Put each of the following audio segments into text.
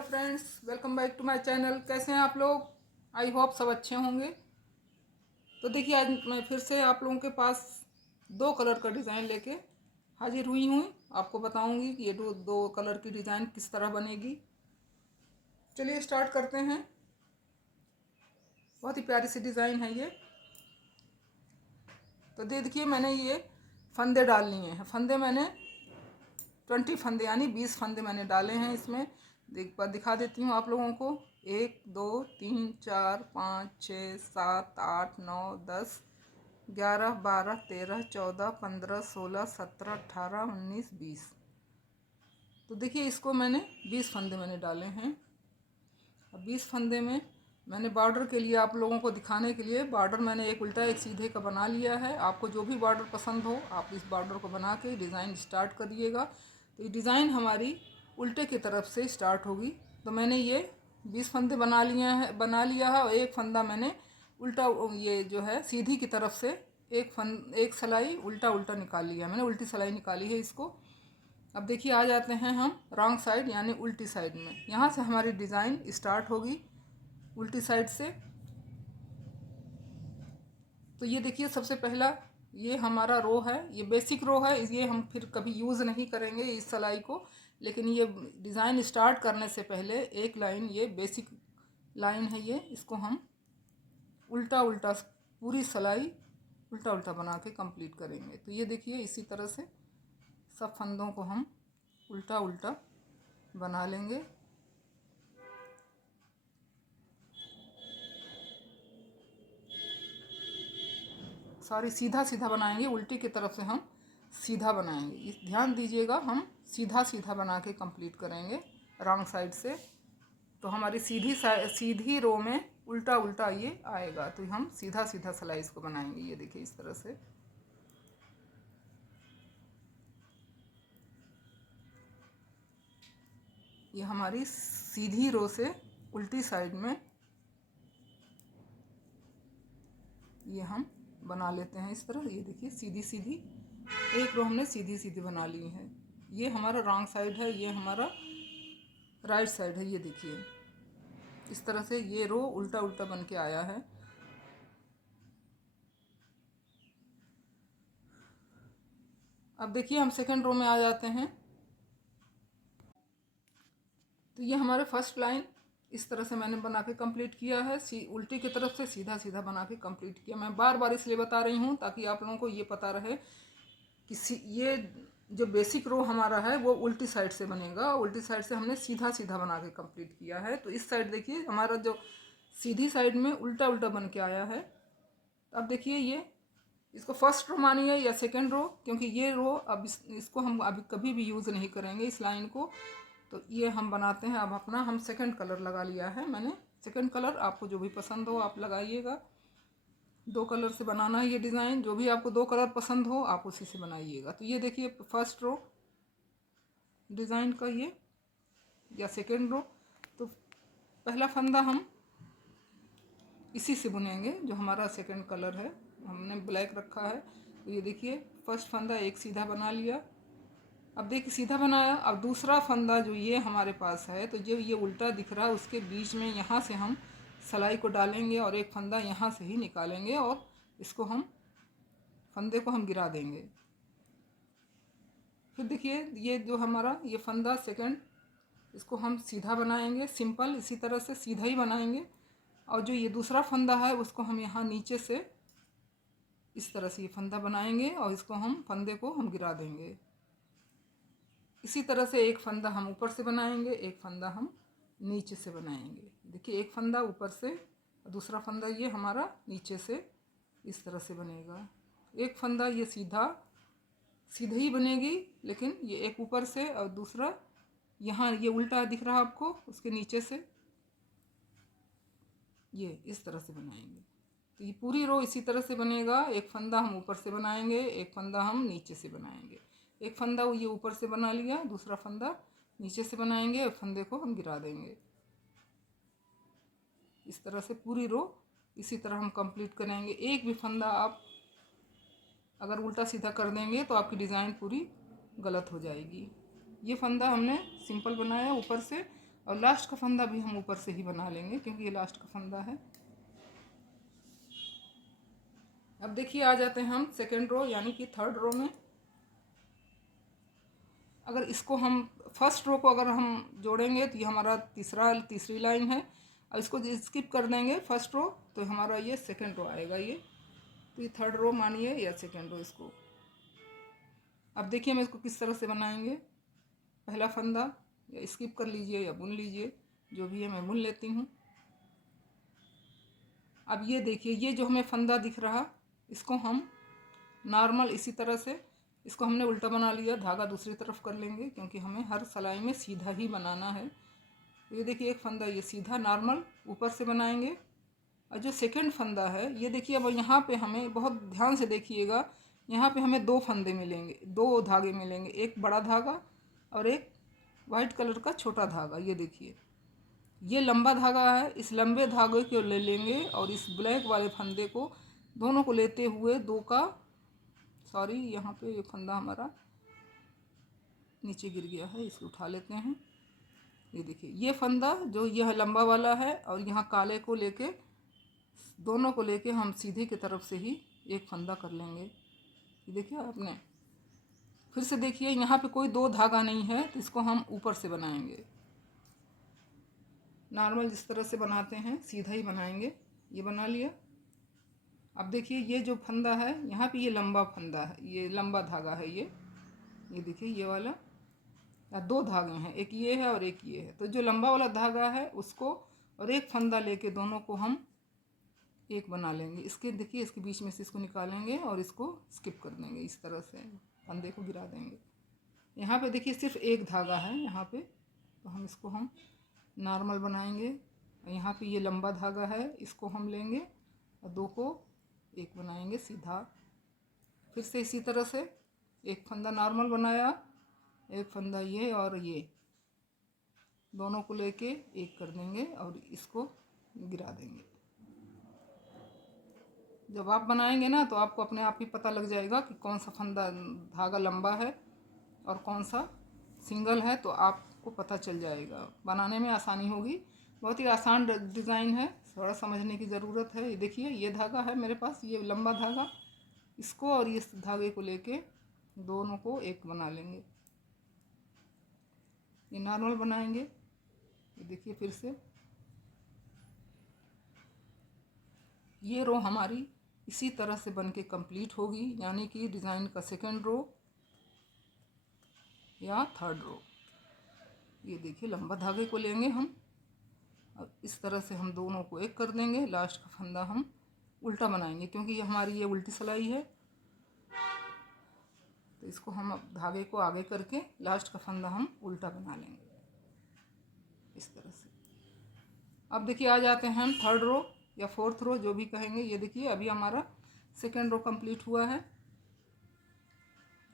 Hello friends, welcome back to my channel. कैसे हैं आप लोग? आई होप सब अच्छे होंगे। तो देखिए, आज मैं फिर से आप लोगों के पास दो कलर का डिज़ाइन लेके हाजिर हुई हूँ। आपको बताऊंगी कि ये दो कलर की डिज़ाइन किस तरह बनेगी। चलिए स्टार्ट करते हैं। बहुत ही प्यारी सी डिज़ाइन है ये। तो देखिए, मैंने ये फंदे डाल लिए हैं। फंदे मैंने 20 फंदे यानी 20 फंदे मैंने डाले हैं इसमें। दिखा देती हूँ आप लोगों को। 1 2 3 4 5 6 7 8 9 10 11 12 13 14 15 16 17 18 19 20। तो देखिए, इसको मैंने 20 फंदे मैंने डाले हैं। अब 20 फंदे में मैंने बॉर्डर के लिए आप लोगों को दिखाने के लिए बॉर्डर मैंने एक उल्टा एक सीधे का बना लिया है। आपको जो भी बॉर्डर पसंद हो आप इस बॉर्डर को बना के डिज़ाइन स्टार्ट करिएगा। तो ये डिज़ाइन हमारी उल्टे की तरफ से स्टार्ट होगी। तो मैंने ये 20 फंदे बना लिया है और एक फंदा मैंने उल्टा, ये जो है सीधी की तरफ से एक सिलाई उल्टा उल्टा निकाल लिया। मैंने उल्टी सिलाई निकाली है इसको। अब देखिए, आ जाते हैं हम रॉन्ग साइड यानी उल्टी साइड में। यहाँ से हमारी डिज़ाइन स्टार्ट होगी उल्टी साइड से। तो ये देखिए, सबसे पहला ये हमारा रो है, ये बेसिक रो है। ये हम फिर कभी यूज़ नहीं करेंगे इस सिलाई को, लेकिन ये डिज़ाइन स्टार्ट करने से पहले एक लाइन, ये बेसिक लाइन है, ये इसको हम उल्टा उल्टा पूरी सिलाई उल्टा उल्टा बना के कंप्लीट करेंगे। तो ये देखिए, इसी तरह से सब फंदों को हम उल्टा उल्टा बना लेंगे। सॉरी, सीधा सीधा बनाएंगे, उल्टी की तरफ से हम सीधा बनाएंगे। ध्यान दीजिएगा, हम सीधा सीधा बना के कंप्लीट करेंगे रॉन्ग साइड से। तो हमारी सीधी रो में उल्टा उल्टा ये आएगा। तो हम सीधा सीधा सिलाई इसको बनाएंगे। ये देखिए, इस तरह से। ये हमारी सीधी रो से उल्टी साइड में ये हम बना लेते हैं इस तरह। ये देखिए, सीधी सीधी एक रो हमने सीधी सीधी बना ली है। ये हमारा रॉन्ग साइड है, ये हमारा राइट साइड है। ये देखिए, इस तरह से ये रो उल्टा उल्टा बन के आया है। अब देखिए, हम सेकेंड रो में आ जाते हैं। तो ये हमारे फर्स्ट लाइन इस तरह से मैंने बना के कंप्लीट किया है। उल्टी की तरफ से सीधा सीधा बना के कंप्लीट किया। मैं बार बार इसलिए बता रही हूँ ताकि आप लोगों को ये पता रहे कि ये जो बेसिक रो हमारा है वो उल्टी साइड से बनेगा। उल्टी साइड से हमने सीधा सीधा बना के कंप्लीट किया है। तो इस साइड देखिए, हमारा जो सीधी साइड में उल्टा उल्टा बन के आया है। अब देखिए, ये इसको फर्स्ट रो मानिए या सेकेंड रो, क्योंकि ये रो अब इसको हम अभी कभी भी यूज़ नहीं करेंगे इस लाइन को। तो ये हम बनाते हैं। अब अपना हम सेकंड कलर लगा लिया है मैंने। सेकंड कलर आपको जो भी पसंद हो आप लगाइएगा। दो कलर से बनाना है ये डिज़ाइन। जो भी आपको दो कलर पसंद हो आप उसी से बनाइएगा। तो ये देखिए, फर्स्ट रो डिज़ाइन का ये या सेकंड रो। तो पहला फंदा हम इसी से बुनेंगे जो हमारा सेकंड कलर है। हमने ब्लैक रखा है। तो ये देखिए, फर्स्ट फंदा एक सीधा बना लिया। अब देखिए, सीधा बनाया। अब दूसरा फंदा जो ये हमारे पास है, तो जो ये उल्टा दिख रहा है उसके बीच में यहाँ से हम सिलाई को डालेंगे और एक फंदा यहाँ से ही निकालेंगे और इसको हम फंदे को हम गिरा देंगे। फिर देखिए, ये जो हमारा ये फंदा सेकंड, इसको हम सीधा बनाएंगे, सिंपल इसी तरह से सीधा ही बनाएंगे। और जो ये दूसरा फंदा है उसको हम यहाँ नीचे से इस तरह से ये फंदा बनाएंगे और इसको हम फंदे को हम गिरा देंगे। इसी तरह से एक फंदा हम ऊपर से बनाएंगे, एक फंदा हम नीचे से बनाएंगे। देखिए, एक फंदा ऊपर से, दूसरा फंदा ये हमारा नीचे से इस तरह से बनेगा। एक फंदा ये सीधा ही बनेगी, लेकिन ये एक ऊपर से और दूसरा यहाँ ये उल्टा दिख रहा है आपको, उसके नीचे से ये इस तरह से बनाएंगे। तो ये पूरी रो इसी तरह से बनेगा। एक फंदा हम ऊपर से बनाएंगे, एक फंदा हम नीचे से बनाएंगे। एक फंदा ये ऊपर से बना लिया, दूसरा फंदा नीचे से बनाएंगे और फंदे को हम गिरा देंगे। इस तरह से पूरी रो इसी तरह हम कंप्लीट करेंगे। एक भी फंदा आप अगर उल्टा सीधा कर देंगे तो आपकी डिज़ाइन पूरी गलत हो जाएगी। ये फंदा हमने सिंपल बनाया ऊपर से और लास्ट का फंदा भी हम ऊपर से ही बना लेंगे क्योंकि ये लास्ट का फंदा है। अब देखिए आ जाते हैं हम सेकेंड रो यानी कि थर्ड रो में। अगर इसको हम फर्स्ट रो को अगर हम जोड़ेंगे तो ये हमारा तीसरी लाइन है, और इसको स्किप कर देंगे फर्स्ट रो तो हमारा ये सेकेंड रो आएगा। ये तो ये थर्ड रो मानिए या सेकेंड रो इसको। अब देखिए हम इसको किस तरह से बनाएंगे। पहला फंदा या स्किप कर लीजिए या बुन लीजिए, जो भी है मैं बुन लेती हूँ। अब ये देखिए ये जो हमें फंदा दिख रहा, इसको हम नॉर्मल इसी तरह से इसको हमने उल्टा बना लिया, धागा दूसरी तरफ कर लेंगे क्योंकि हमें हर सिलाई में सीधा ही बनाना है। ये देखिए एक फंदा ये सीधा नॉर्मल ऊपर से बनाएंगे, और जो सेकंड फंदा है ये देखिए अब यहाँ पे हमें बहुत ध्यान से देखिएगा, यहाँ पे हमें दो फंदे मिलेंगे, दो धागे मिलेंगे, एक बड़ा धागा और एक वाइट कलर का छोटा धागा। ये देखिए ये लंबा धागा है, इस लंबे धागे को ले लेंगे और इस ब्लैक वाले फंदे को दोनों को लेते हुए यहाँ पे ये फंदा हमारा नीचे गिर गया है, इसको उठा लेते हैं। ये देखिए ये फंदा जो यह लंबा वाला है और यहाँ काले को लेके दोनों को लेके हम सीधे की तरफ से ही एक फंदा कर लेंगे। ये देखिए आपने फिर से देखिए यहाँ पे कोई दो धागा नहीं है तो इसको हम ऊपर से बनाएंगे, नॉर्मल जिस तरह से बनाते हैं सीधा ही बनाएंगे। ये बना लिया। अब देखिए ये जो फंदा है यहाँ पे ये लंबा फंदा है, ये लंबा धागा है। ये देखिए ये वाला दो धागे हैं, एक ये है और एक ये है। तो जो लंबा वाला धागा है उसको और एक फंदा लेके दोनों को हम एक बना लेंगे। इसके देखिए इसके बीच में से इसको निकालेंगे और इसको स्किप कर देंगे, इस तरह से फंदे को गिरा देंगे। यहाँ पे देखिए सिर्फ एक धागा है यहाँ पे, तो हम इसको हम नॉर्मल बनाएंगे। यहाँ पे ये लंबा धागा है, इसको हम लेंगे और दो को एक बनाएंगे सीधा। फिर से इसी तरह से एक फंदा नॉर्मल बनाया, एक फंदा ये और ये दोनों को लेके एक कर देंगे और इसको गिरा देंगे। जब आप बनाएंगे ना तो आपको अपने आप ही पता लग जाएगा कि कौन सा फंदा धागा लंबा है और कौन सा सिंगल है, तो आपको पता चल जाएगा, बनाने में आसानी होगी। बहुत ही आसान डिज़ाइन है, थोड़ा समझने की ज़रूरत है। ये देखिए ये धागा है मेरे पास, ये लंबा धागा, इसको और इस धागे को लेके दोनों को एक बना लेंगे। ये नॉर्मल बनाएंगे। ये देखिए फिर से ये रो हमारी इसी तरह से बन के कंप्लीट होगी, यानी कि डिज़ाइन का सेकंड रो या थर्ड रो। ये देखिए लंबा धागे को लेंगे हम और इस तरह से हम दोनों को एक कर देंगे। लास्ट का फंदा हम उल्टा बनाएंगे क्योंकि ये हमारी ये उल्टी सिलाई है, तो इसको हम अब धागे को आगे करके लास्ट का फंदा हम उल्टा बना लेंगे इस तरह से। अब देखिए आ जाते हैं हम थर्ड रो या फोर्थ रो, जो भी कहेंगे। ये देखिए अभी हमारा सेकेंड रो कंप्लीट हुआ है,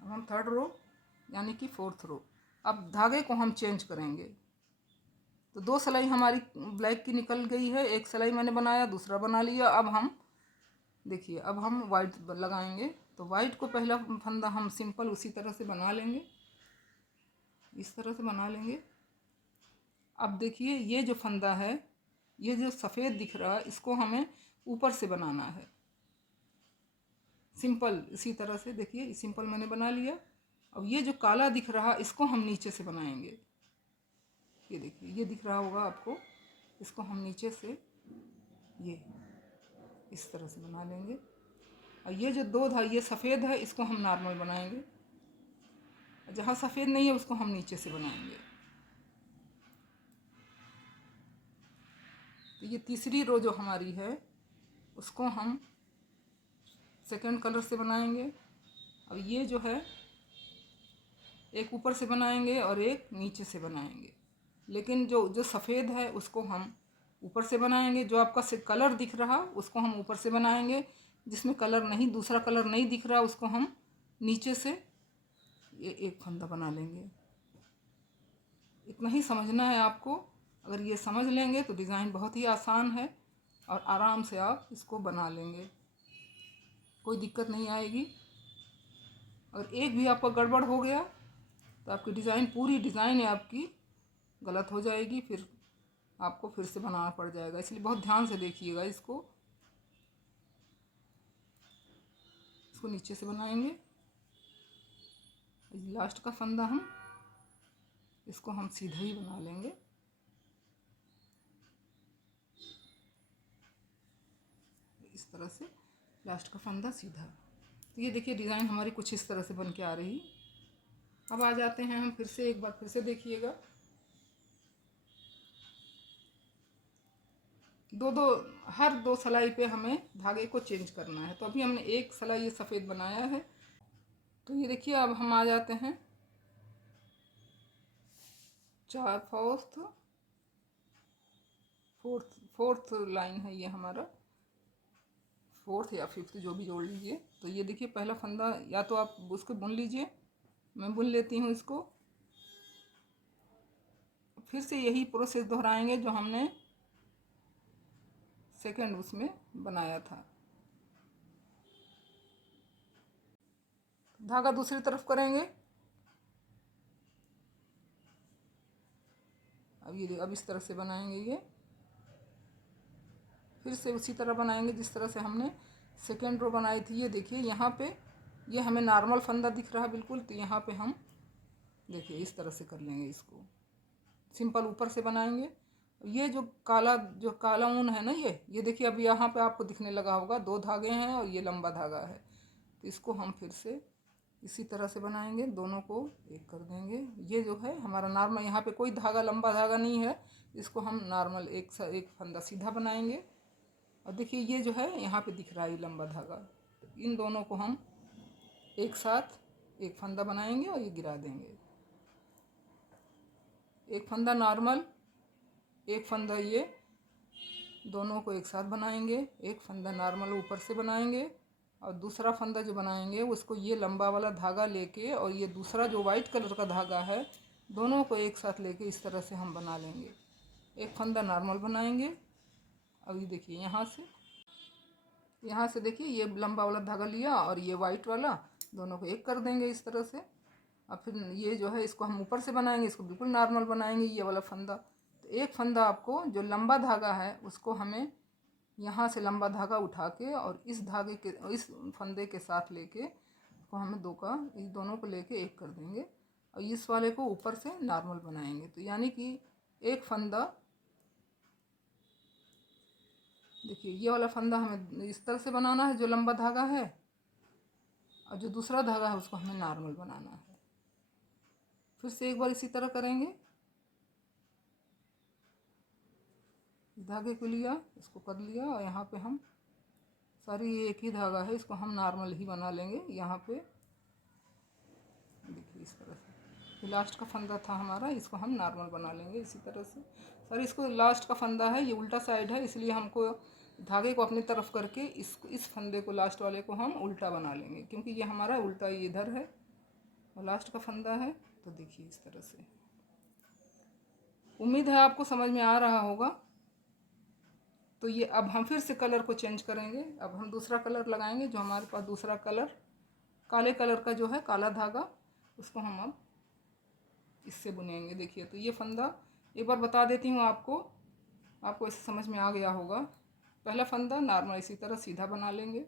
अब हम थर्ड रो यानी कि फोर्थ रो। अब धागे को हम चेंज करेंगे, तो दो सिलाई हमारी ब्लैक की निकल गई है, एक सिलाई मैंने बनाया दूसरा बना लिया। अब हम देखिए अब हम वाइट लगाएंगे, तो वाइट को पहला फंदा हम सिंपल उसी तरह से बना लेंगे, इस तरह से बना लेंगे। अब देखिए ये जो फंदा है, ये जो सफ़ेद दिख रहा है, इसको हमें ऊपर से बनाना है सिंपल इसी तरह से। देखिए सिंपल मैंने बना लिया। अब ये जो काला दिख रहा इसको हम नीचे से बनाएंगे। ये देखिए ये दिख रहा होगा आपको, इसको हम नीचे से ये इस तरह से बना लेंगे। और ये जो दो था ये सफ़ेद है, इसको हम नॉर्मल बनाएंगे, जहाँ सफ़ेद नहीं है उसको हम नीचे से बनाएंगे। तो ये तीसरी रो जो हमारी है उसको हम सेकंड कलर से बनाएंगे। अब ये जो है एक ऊपर से बनाएंगे और एक नीचे से बनाएंगे, लेकिन जो जो सफ़ेद है उसको हम ऊपर से बनाएंगे। जो आपका कलर दिख रहा उसको हम ऊपर से बनाएंगे, जिसमें कलर नहीं दूसरा कलर नहीं दिख रहा उसको हम नीचे से ये एक फंदा बना लेंगे। इतना ही समझना है आपको। अगर ये समझ लेंगे तो डिज़ाइन बहुत ही आसान है और आराम से आप इसको बना लेंगे, कोई दिक्कत नहीं आएगी। अगर एक भी आपका गड़बड़ हो गया तो आपकी डिज़ाइन पूरी डिज़ाइन है आपकी गलत हो जाएगी, फिर आपको फिर से बनाना पड़ जाएगा। इसलिए बहुत ध्यान से देखिएगा इसको नीचे से बनाएंगे। लास्ट का फंदा इसको हम सीधा ही बना लेंगे। इस तरह से लास्ट का फंदा सीधा। तो ये देखिए डिज़ाइन हमारी कुछ इस तरह से बन के आ रही। अब आ जाते हैं हम फिर से, एक बार फिर से देखिएगा। हर दो सिलाई पे हमें धागे को चेंज करना है। तो अभी हमने एक सिलाई ये सफ़ेद बनाया है। तो ये देखिए अब हम आ जाते हैं फोर्थ लाइन है ये हमारा, फोर्थ या फिफ्थ जो भी जोड़ लीजिए। तो ये देखिए पहला फंदा, या तो आप उसको बुन लीजिए, मैं बुन लेती हूँ इसको। फिर से यही प्रोसेस दोहराएंगे जो हमने सेकंड उसमें बनाया था। धागा दूसरी तरफ करेंगे। अब इस तरह से बनाएंगे ये, फिर से उसी तरह बनाएंगे जिस तरह से हमने सेकेंड रो बनाई थी। ये देखिए यहाँ पे ये हमें नॉर्मल फंदा दिख रहा है बिल्कुल। तो यहाँ पे हम देखिए इस तरह से कर लेंगे, इसको सिंपल ऊपर से बनाएंगे। ये जो काला ऊन है ना, ये देखिए अब यहाँ पे आपको दिखने लगा होगा, दो धागे हैं और ये लंबा धागा है। तो इसको हम फिर से इसी तरह से बनाएंगे, दोनों को एक कर देंगे। ये जो है हमारा नॉर्मल, यहाँ पे कोई धागा लंबा धागा नहीं है, इसको हम नॉर्मल एक फंदा सीधा बनाएंगे। और देखिए ये जो है यहाँ पे दिख रहा है ये लंबा धागा। तो इन दोनों को हम एक साथ एक फंदा बनाएंगे और ये गिरा देंगे। एक फंदा नॉर्मल, एक फंदा ये, दोनों को एक साथ बनाएंगे। एक फंदा नॉर्मल ऊपर से बनाएंगे और दूसरा फंदा जो बनाएंगे उसको ये लंबा वाला धागा लेके और ये दूसरा जो वाइट कलर का धागा है, दोनों को एक साथ लेके इस तरह से हम बना लेंगे। एक फंदा नॉर्मल बनाएंगे। अभी देखिए यहाँ से देखिए ये लंबा वाला धागा लिया और ये वाइट वाला, दोनों को एक कर देंगे इस तरह से। अब फिर ये जो है इसको हम ऊपर से बनाएंगे, इसको बिल्कुल नॉर्मल बनाएंगे ये वाला फंदा। तो एक फंदा आपको जो लंबा धागा है उसको हमें यहाँ से लंबा धागा उठा के और इस फंदे के साथ लेके उसको हमें इस दोनों को लेके एक कर देंगे और इस वाले को ऊपर से नॉर्मल बनाएंगे। तो यानी कि एक फंदा, देखिए ये वाला फंदा हमें इस तरह से बनाना है जो लंबा धागा है, और जो दूसरा धागा है उसको हमें नॉर्मल बनाना है। फिर से एक बार इसी तरह करेंगे। धागे को लिया, इसको कर लिया और यहाँ पे हम सारी ये एक ही धागा है, इसको हम नॉर्मल ही बना लेंगे। यहाँ पे देखिए इस तरह से ये लास्ट का फंदा था हमारा, इसको हम नॉर्मल बना लेंगे इसी तरह से। सर इसको लास्ट का फंदा है, ये उल्टा साइड है, इसलिए हमको धागे को अपनी तरफ करके इस फंदे को, लास्ट वाले को हम उल्टा बना लेंगे, क्योंकि ये हमारा उल्टा ये इधर है और लास्ट का फंदा है। तो देखिए इस तरह से, उम्मीद है आपको समझ में आ रहा होगा। तो ये अब हम फिर से कलर को चेंज करेंगे। अब हम दूसरा कलर लगाएंगे, जो हमारे पास दूसरा कलर काले कलर का जो है काला धागा, उसको हम अब इससे बुनेंगे। देखिए तो ये फंदा एक बार बता देती हूँ आपको इससे समझ में आ गया होगा। पहला फंदा नॉर्मल इसी तरह सीधा बना लेंगे।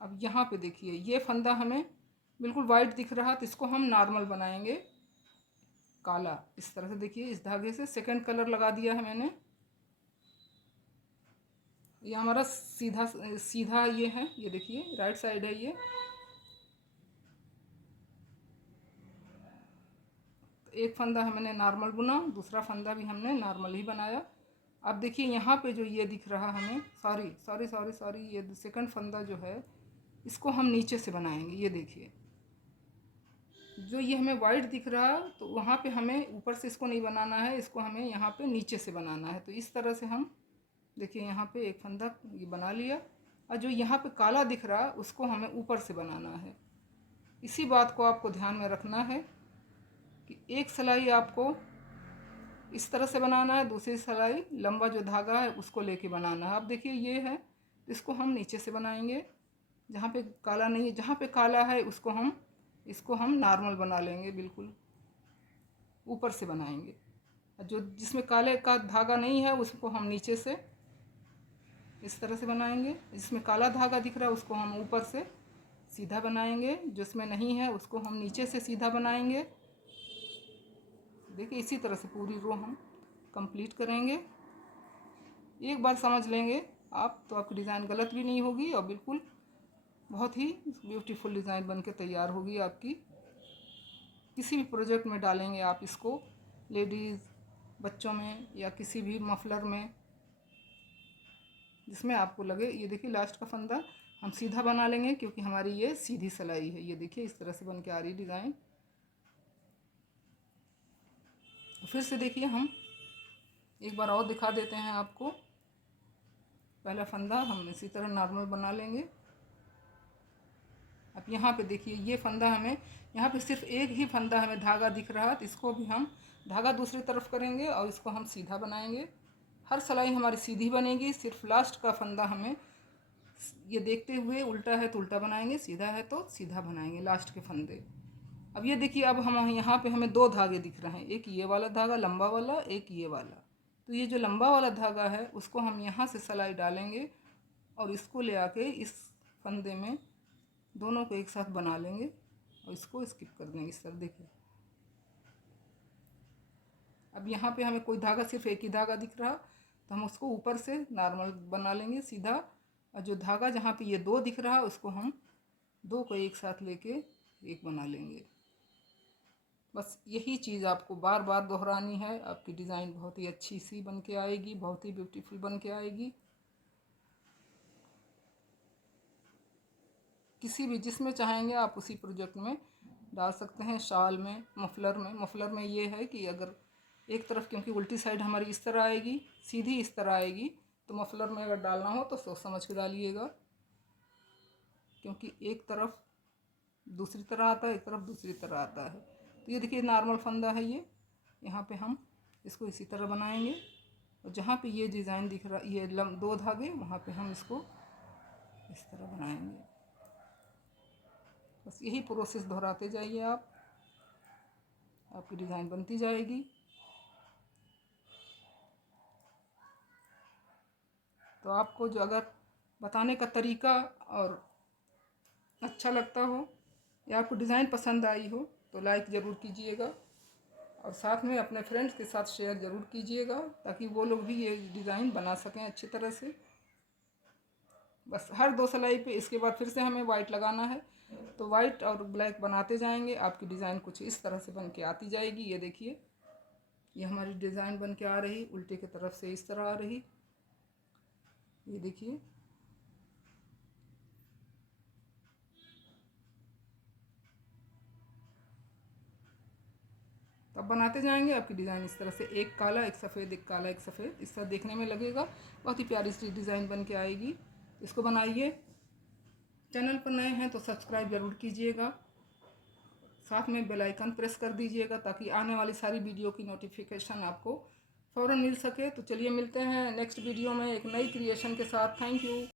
अब यहाँ पे देखिए ये फंदा हमें बिल्कुल वाइट दिख रहा, तो इसको हम नॉर्मल बनाएंगे काला। इस तरह से देखिए इस धागे से सेकंड कलर लगा दिया है मैंने। ये हमारा सीधा ये है, ये देखिए राइट साइड है ये। तो एक फंदा हमने नॉर्मल बुना, दूसरा फंदा भी हमने नॉर्मल ही बनाया। अब देखिए यहाँ पे जो ये दिख रहा हमें, सॉरी ये सेकंड फंदा जो है इसको हम नीचे से बनाएंगे। ये देखिए जो ये हमें वाइट दिख रहा, तो वहाँ पे हमें ऊपर से इसको नहीं बनाना है, इसको हमें यहाँ पे नीचे से बनाना है। तो इस तरह से हम देखिए यहाँ पे एक फंदा ये बना लिया, और जो यहाँ पे काला दिख रहा उसको हमें ऊपर से बनाना है। इसी बात को आपको ध्यान में रखना है कि एक सिलाई आपको इस तरह से बनाना है, दूसरी सिलाई लंबा जो धागा है उसको लेके बनाना है। अब देखिए ये है, इसको हम नीचे से बनाएंगे, जहाँ पे काला नहीं है, जहाँ पे काला है इसको हम नॉर्मल बना लेंगे बिल्कुल। ऊपर से बनाएंगे। जो जिसमें काले का धागा नहीं है उसको हम नीचे से इस तरह से बनाएंगे। जिसमें काला धागा दिख रहा है उसको हम ऊपर से सीधा बनाएंगे। जिसमें नहीं है उसको हम नीचे से सीधा बनाएंगे। देखिए इसी तरह से पूरी रो हम कंप्लीट करेंगे। एक बार समझ लेंगे आप तो आपकी डिज़ाइन गलत भी नहीं होगी और बिल्कुल बहुत ही ब्यूटीफुल डिज़ाइन बन के तैयार होगी आपकी। किसी भी प्रोजेक्ट में डालेंगे आप इसको, लेडीज़, बच्चों में या किसी भी मफलर में, जिसमें आपको लगे। ये देखिए लास्ट का फंदा हम सीधा बना लेंगे क्योंकि हमारी ये सीधी सिलाई है। ये देखिए इस तरह से बन के आ रही डिज़ाइन। फिर से देखिए हम एक बार और दिखा देते हैं आपको। पहला फंदा हम इसी तरह नॉर्मल बना लेंगे। अब यहाँ पे देखिए ये फंदा हमें यहाँ पे सिर्फ एक ही फंदा हमें धागा दिख रहा है, तो इसको भी हम धागा दूसरी तरफ करेंगे और इसको हम सीधा बनाएंगे। हर सिलाई हमारी सीधी बनेगी, सिर्फ लास्ट का फंदा हमें ये देखते हुए उल्टा है तो उल्टा बनाएंगे, सीधा है तो सीधा बनाएंगे लास्ट के फंदे। अब ये देखिए अब हम यहाँ पे हमें दो धागे दिख रहे हैं, एक ये वाला धागा लंबा वाला, एक ये वाला। तो ये जो लंबा वाला धागा है उसको हम यहाँ से सिलाई डालेंगे और इसको ले आके इस फंदे में दोनों को एक साथ बना लेंगे और इसको स्किप कर देंगे इस तरह। देखिए अब यहाँ पे हमें कोई धागा, सिर्फ एक ही धागा दिख रहा, तो हम उसको ऊपर से नॉर्मल बना लेंगे सीधा। और जो धागा जहाँ पे ये दो दिख रहा उसको हम दो को एक साथ लेके एक बना लेंगे। बस यही चीज़ आपको बार बार दोहरानी है। आपकी डिज़ाइन बहुत ही अच्छी सी बन के आएगी, बहुत ही ब्यूटीफुल बन के आएगी। किसी भी जिसमें चाहेंगे आप उसी प्रोजेक्ट में डाल सकते हैं। शॉल में, मफलर में ये है कि अगर एक तरफ, क्योंकि उल्टी साइड हमारी इस तरह आएगी, सीधी इस तरह आएगी, तो मफलर में अगर डालना हो तो सोच समझ के डालिएगा, क्योंकि एक तरफ दूसरी तरह आता है, एक तरफ दूसरी तरह आता है। तो ये देखिए नॉर्मल फंदा है ये, यहाँ पे हम इसको इसी तरह बनाएंगे और जहाँ पे ये डिज़ाइन दिख रहा, ये दो धागे, वहाँ पे हम इसको इस तरह बनाएंगे। बस यही प्रोसेस दोहराते जाइए आप, आपकी डिज़ाइन बनती जाएगी। तो आपको जो अगर बताने का तरीका और अच्छा लगता हो या आपको डिज़ाइन पसंद आई हो तो लाइक ज़रूर कीजिएगा और साथ में अपने फ्रेंड्स के साथ शेयर ज़रूर कीजिएगा ताकि वो लोग भी ये डिज़ाइन बना सकें अच्छी तरह से। बस हर दो सिलाई पे इसके बाद फिर से हमें वाइट लगाना है, तो वाइट और ब्लैक बनाते जाएंगे। आपकी डिज़ाइन कुछ इस तरह से बन के आती जाएगी। ये देखिए ये हमारी डिज़ाइन बन के आ रही, उल्टे की तरफ से इस तरह आ रही। ये देखिए तब बनाते जाएंगे। आपकी डिज़ाइन इस तरह से एक काला एक सफ़ेद, एक काला एक सफ़ेद, इस तरह देखने में लगेगा। बहुत ही प्यारी सी डिज़ाइन बन के आएगी। इसको बनाइए। चैनल पर नए हैं तो सब्सक्राइब ज़रूर कीजिएगा, साथ में बेल आइकन प्रेस कर दीजिएगा ताकि आने वाली सारी वीडियो की नोटिफिकेशन आपको फ़ौरन मिल सके। तो चलिए मिलते हैं नेक्स्ट वीडियो में एक नई क्रिएशन के साथ। Thank you.